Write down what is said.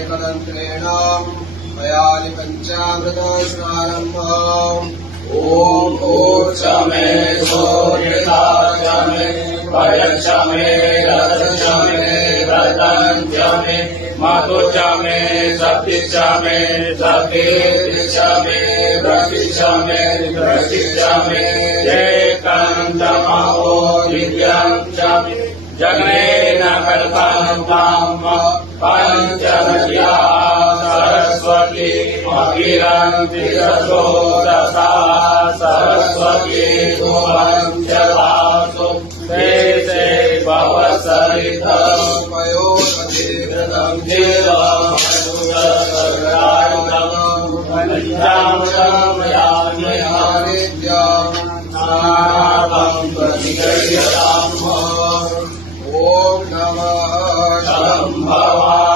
एकदन्त्रेण मयानि पञ्चामृतस्नानम् ॐ ऊर्च मे सूर्यता च मे वयच्च मे रथश्च मे व्रतञ्च मे मातु च मे शक्तिश्च मे शक्तिश्च मे वृष्टिश्च मे वृष्टिश्च मे एकन्तमहो दिव्यं च मे जगनेन कल्पन्तं पञ्चमया सरस्वती अभिरन्ति ससोदसा सरस्वती पञ्चवासु ते भवसरितं पयोपतिव्रतं देवमनुरसरायुधं पञ्चामृतमयानिद्यां नानाभं प्रतिगृह्यताम् ॐ नमः शम्भवाय